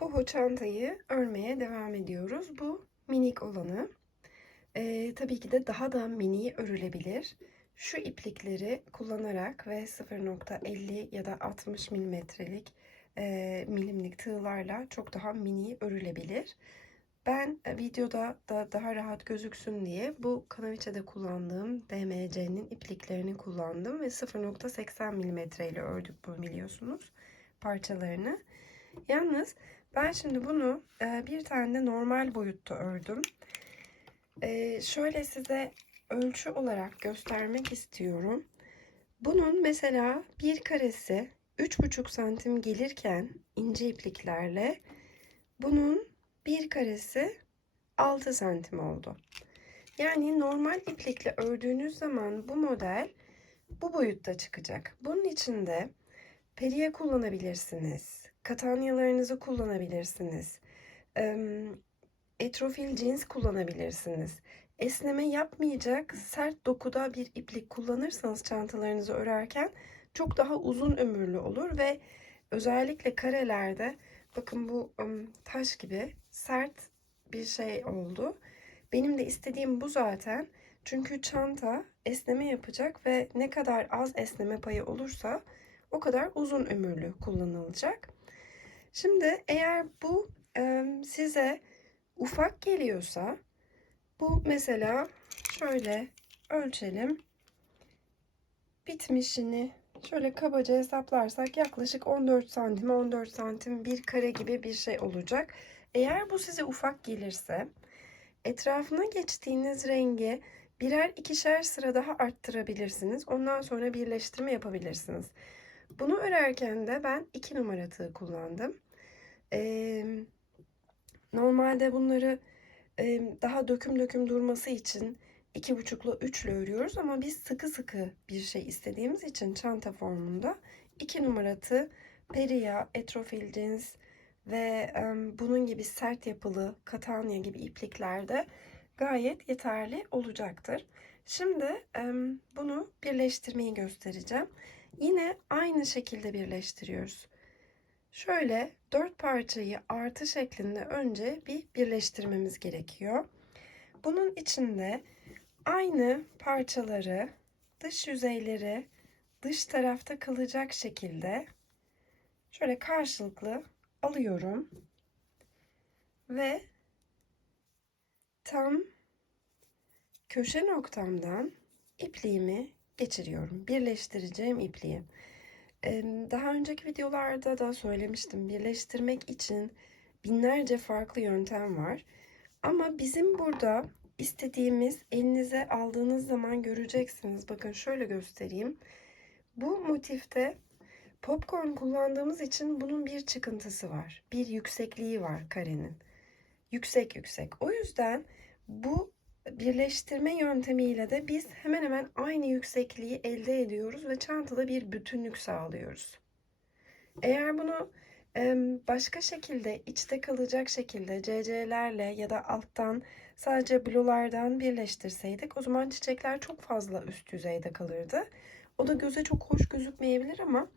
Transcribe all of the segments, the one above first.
Bu çantayı örmeye devam ediyoruz. Bu minik olanı. Ee, tabii ki de daha da mini örülebilir. Şu iplikleri kullanarak ve 0.50 ya da 60 milimetrelik e, milimlik tığlarla çok daha mini örülebilir. Ben e, videoda da daha rahat gözüksün diye bu kanaviçede kullandığım DMC'nin ipliklerini kullandım ve 0.80 milimetre ile ördük bu biliyorsunuz parçalarını. Yalnız ben şimdi bunu e, bir tane de normal boyutta ördüm. E, şöyle size ölçü olarak göstermek istiyorum. Bunun mesela bir karesi 3,5 santim gelirken ince ipliklerle bunun bir karesi 6 santim oldu. Yani normal iplikle ördüğünüz zaman bu model bu boyutta çıkacak. Bunun için de periye kullanabilirsiniz. Katanyalarınızı kullanabilirsiniz. Etrofil cins kullanabilirsiniz. Esneme yapmayacak sert dokuda bir iplik kullanırsanız çantalarınızı örerken çok daha uzun ömürlü olur ve özellikle karelerde bakın bu taş gibi sert bir şey oldu. Benim de istediğim bu zaten. Çünkü çanta esneme yapacak ve ne kadar az esneme payı olursa o kadar uzun ömürlü kullanılacak. Şimdi eğer bu e, size ufak geliyorsa bu mesela şöyle ölçelim. Bitmişini şöyle kabaca hesaplarsak yaklaşık 14 santim 14 santim bir kare gibi bir şey olacak. Eğer bu size ufak gelirse etrafına geçtiğiniz rengi birer ikişer sıra daha arttırabilirsiniz. Ondan sonra birleştirme yapabilirsiniz. Bunu örerken de ben 2 numara tığ kullandım. Ee, normalde bunları e, daha döküm döküm durması için iki buçukla üçle örüyoruz ama biz sıkı sıkı bir şey istediğimiz için çanta formunda 2 numara tığ Peria, Etrofil cins ve e, bunun gibi sert yapılı Katanya gibi ipliklerde gayet yeterli olacaktır. Şimdi e, bunu birleştirmeyi göstereceğim. Yine aynı şekilde birleştiriyoruz. Şöyle dört parçayı artı şeklinde önce bir birleştirmemiz gerekiyor. Bunun içinde aynı parçaları dış yüzeyleri dış tarafta kalacak şekilde şöyle karşılıklı alıyorum ve tam köşe noktamdan ipliğimi geçiriyorum. Birleştireceğim ipliği. Daha önceki videolarda da söylemiştim. Birleştirmek için binlerce farklı yöntem var. Ama bizim burada istediğimiz elinize aldığınız zaman göreceksiniz. Bakın şöyle göstereyim. Bu motifte popcorn kullandığımız için bunun bir çıkıntısı var. Bir yüksekliği var karenin. Yüksek yüksek. O yüzden bu birleştirme yöntemiyle de biz hemen hemen aynı yüksekliği elde ediyoruz ve çantada bir bütünlük sağlıyoruz. Eğer bunu başka şekilde içte kalacak şekilde CC'lerle ya da alttan sadece blolardan birleştirseydik o zaman çiçekler çok fazla üst düzeyde kalırdı. O da göze çok hoş gözükmeyebilir ama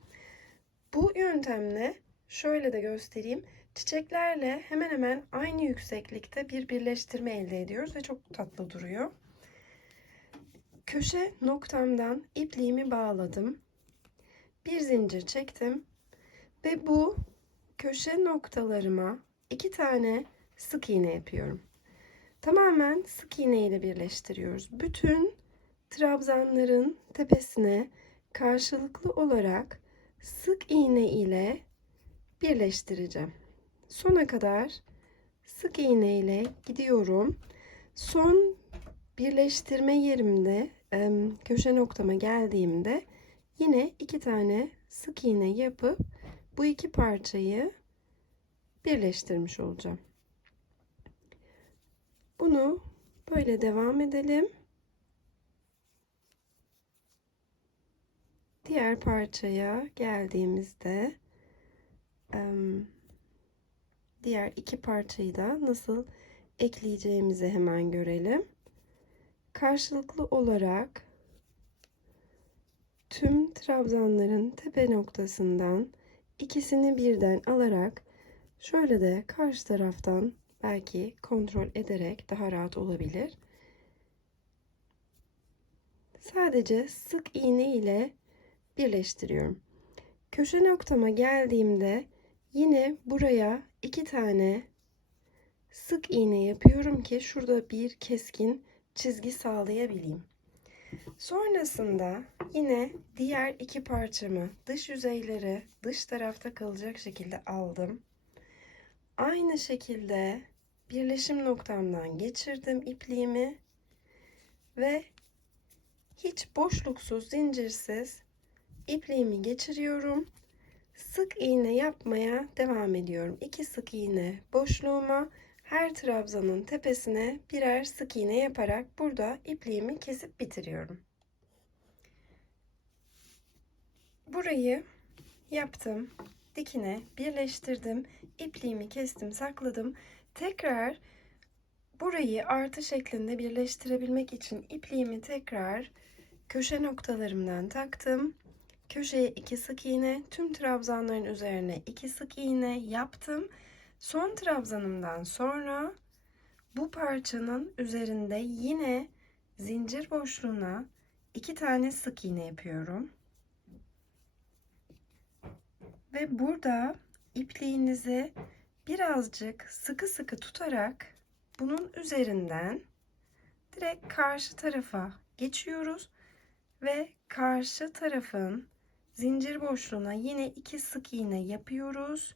bu yöntemle şöyle de göstereyim. Çiçeklerle hemen hemen aynı yükseklikte bir birleştirme elde ediyoruz ve çok tatlı duruyor. Köşe noktamdan ipliğimi bağladım. Bir zincir çektim ve bu köşe noktalarıma iki tane sık iğne yapıyorum. Tamamen sık iğne ile birleştiriyoruz. Bütün trabzanların tepesine karşılıklı olarak sık iğne ile birleştireceğim sona kadar sık iğne ile gidiyorum. Son birleştirme yerimde köşe noktama geldiğimde yine iki tane sık iğne yapıp bu iki parçayı birleştirmiş olacağım. Bunu böyle devam edelim. Diğer parçaya geldiğimizde diğer iki parçayı da nasıl ekleyeceğimizi hemen görelim. Karşılıklı olarak tüm trabzanların tepe noktasından ikisini birden alarak Şöyle de karşı taraftan belki kontrol ederek daha rahat olabilir. Sadece sık iğne ile birleştiriyorum. Köşe noktama geldiğimde yine buraya iki tane sık iğne yapıyorum ki şurada bir keskin çizgi sağlayabileyim. Sonrasında yine diğer iki parçamı dış yüzeyleri dış tarafta kalacak şekilde aldım. Aynı şekilde birleşim noktamdan geçirdim ipliğimi ve hiç boşluksuz, zincirsiz ipliğimi geçiriyorum. Sık iğne yapmaya devam ediyorum. İki sık iğne boşluğuma her trabzanın tepesine birer sık iğne yaparak burada ipliğimi kesip bitiriyorum. Burayı yaptım. Dikine birleştirdim. ipliğimi kestim, sakladım. Tekrar burayı artı şeklinde birleştirebilmek için ipliğimi tekrar köşe noktalarımdan taktım. Köşeye iki sık iğne, tüm trabzanların üzerine iki sık iğne yaptım. Son trabzanımdan sonra bu parçanın üzerinde yine zincir boşluğuna iki tane sık iğne yapıyorum. Ve burada ipliğinizi birazcık sıkı sıkı tutarak bunun üzerinden direkt karşı tarafa geçiyoruz ve karşı tarafın zincir boşluğuna yine iki sık iğne yapıyoruz.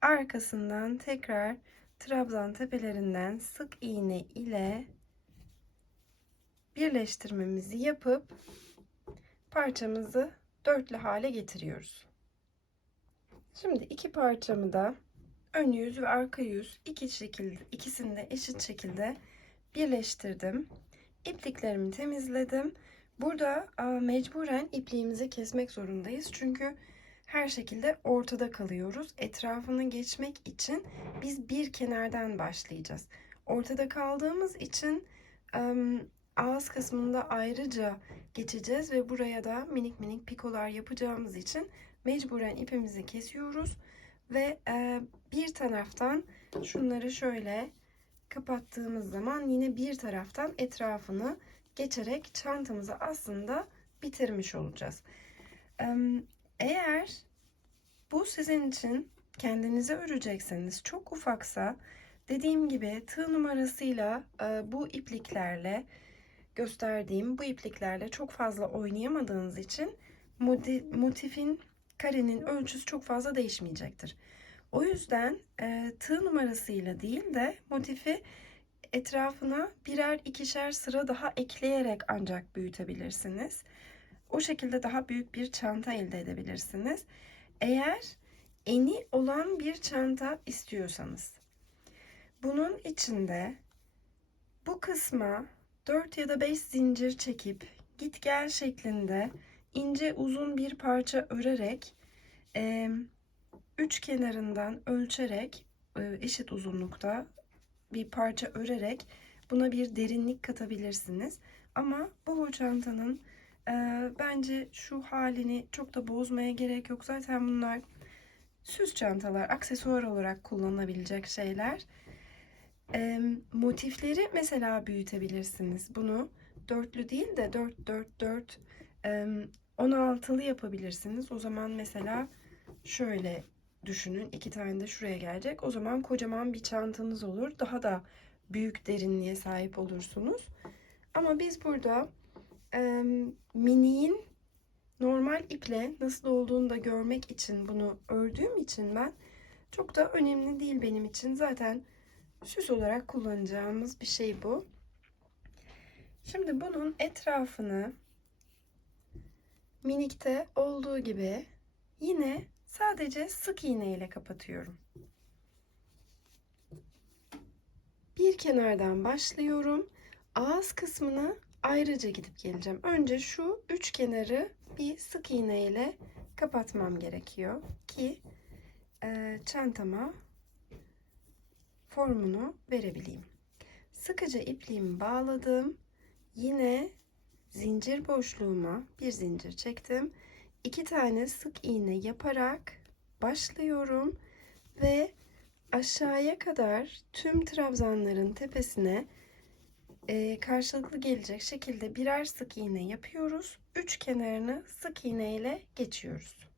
Arkasından tekrar trabzan tepelerinden sık iğne ile birleştirmemizi yapıp parçamızı dörtlü hale getiriyoruz. Şimdi iki parçamı da ön yüz ve arka yüz iki şekilde ikisini de eşit şekilde birleştirdim. İpliklerimi temizledim. Burada mecburen ipliğimizi kesmek zorundayız. Çünkü her şekilde ortada kalıyoruz. Etrafını geçmek için biz bir kenardan başlayacağız. Ortada kaldığımız için ağız kısmında ayrıca geçeceğiz ve buraya da minik minik pikolar yapacağımız için mecburen ipimizi kesiyoruz ve bir taraftan şunları şöyle kapattığımız zaman yine bir taraftan etrafını geçerek çantamızı aslında bitirmiş olacağız. Eğer bu sizin için kendinize örecekseniz çok ufaksa dediğim gibi tığ numarasıyla bu ipliklerle gösterdiğim bu ipliklerle çok fazla oynayamadığınız için motifin karenin ölçüsü çok fazla değişmeyecektir. O yüzden e, tığ numarasıyla değil de motifi etrafına birer ikişer sıra daha ekleyerek ancak büyütebilirsiniz. O şekilde daha büyük bir çanta elde edebilirsiniz. Eğer eni olan bir çanta istiyorsanız bunun içinde bu kısma 4 ya da 5 zincir çekip git gel şeklinde ince uzun bir parça örerek e, üç kenarından ölçerek e, eşit uzunlukta bir parça örerek buna bir derinlik katabilirsiniz. Ama bu çantanın e, bence şu halini çok da bozmaya gerek yok. Zaten bunlar süs çantalar, aksesuar olarak kullanılabilecek şeyler. E, motifleri mesela büyütebilirsiniz. Bunu dörtlü değil de 4 4 4 16'lı yapabilirsiniz. O zaman mesela şöyle düşünün. iki tane de şuraya gelecek. O zaman kocaman bir çantanız olur. Daha da büyük derinliğe sahip olursunuz. Ama biz burada e, miniğin normal iple nasıl olduğunu da görmek için bunu ördüğüm için ben çok da önemli değil benim için. Zaten süs olarak kullanacağımız bir şey bu. Şimdi bunun etrafını minikte olduğu gibi yine sadece sık iğne ile kapatıyorum. Bir kenardan başlıyorum. Ağız kısmını ayrıca gidip geleceğim. Önce şu üç kenarı bir sık iğne ile kapatmam gerekiyor ki e, çantama formunu verebileyim. Sıkıca ipliğimi bağladım. Yine zincir boşluğuma bir zincir çektim. İki tane sık iğne yaparak başlıyorum ve aşağıya kadar tüm trabzanların tepesine e, karşılıklı gelecek şekilde birer sık iğne yapıyoruz. Üç kenarını sık iğne ile geçiyoruz.